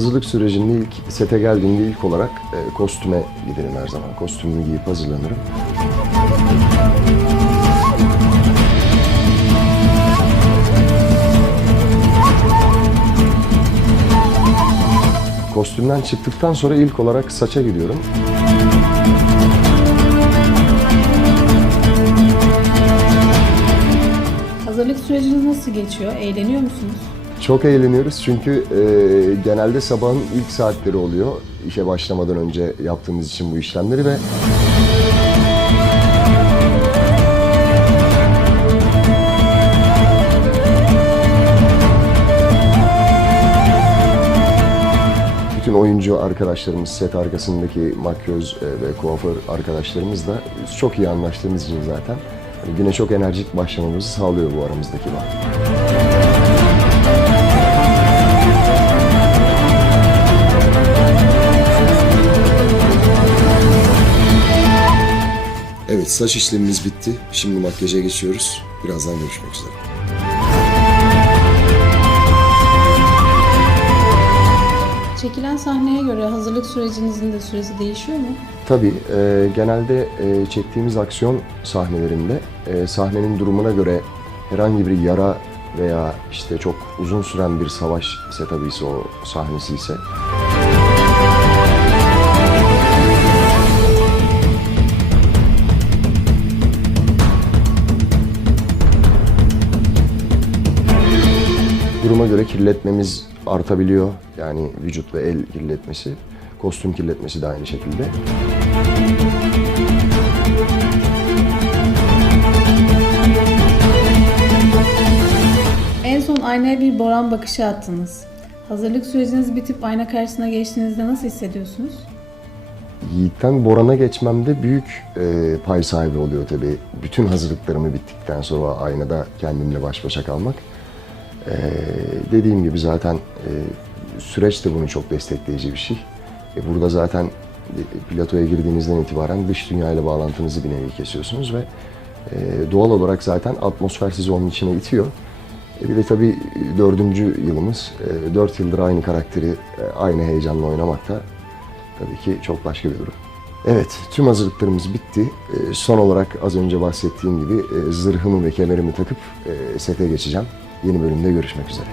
hazırlık sürecinde ilk sete geldiğimde ilk olarak kostüme giderim her zaman. Kostümümü giyip hazırlanırım. Kostümden çıktıktan sonra ilk olarak saça gidiyorum. Hazırlık süreciniz nasıl geçiyor? Eğleniyor musunuz? Çok eğleniyoruz çünkü genelde sabahın ilk saatleri oluyor. İşe başlamadan önce yaptığımız için bu işlemleri ve bütün oyuncu arkadaşlarımız, set arkasındaki makyöz ve kuaför arkadaşlarımızla çok iyi anlaştığımız için zaten güne çok enerjik başlamamızı sağlıyor bu aramızdaki bağ. Evet, saç işlemimiz bitti. Şimdi makyaja geçiyoruz. Birazdan görüşmek üzere. Çekilen sahneye göre hazırlık sürecinizin de süresi değişiyor mu? Tabii, genelde çektiğimiz aksiyon sahnelerinde sahnenin durumuna göre herhangi bir yara veya işte çok uzun süren bir savaş setup'ı ise o sahnesi ise duruma göre kirletmemiz artabiliyor. Yani vücut ve el kirletmesi, kostüm kirletmesi de aynı şekilde. En son aynaya bir Boran bakışı attınız. Hazırlık süreciniz bitip ayna karşısına geçtiğinizde nasıl hissediyorsunuz? Yiğit'ten Boran'a geçmemde büyük pay sahibi oluyor tabii. Bütün hazırlıklarımı bittikten sonra aynada kendimle baş başa kalmak. Dediğim gibi zaten süreç de bunu çok destekleyici bir şey. Burada zaten platoya girdiğinizden itibaren dış dünyayla bağlantınızı bir nevi kesiyorsunuz ve doğal olarak zaten atmosfer sizi onun içine itiyor. Bir de tabii 4. yılımız, 4 yıldır aynı karakteri aynı heyecanla oynamak da tabii ki çok başka bir durum. Evet, tüm hazırlıklarımız bitti. Son olarak az önce bahsettiğim gibi zırhımı ve kemerimi takıp sete geçeceğim. Yeni bölümde görüşmek üzere.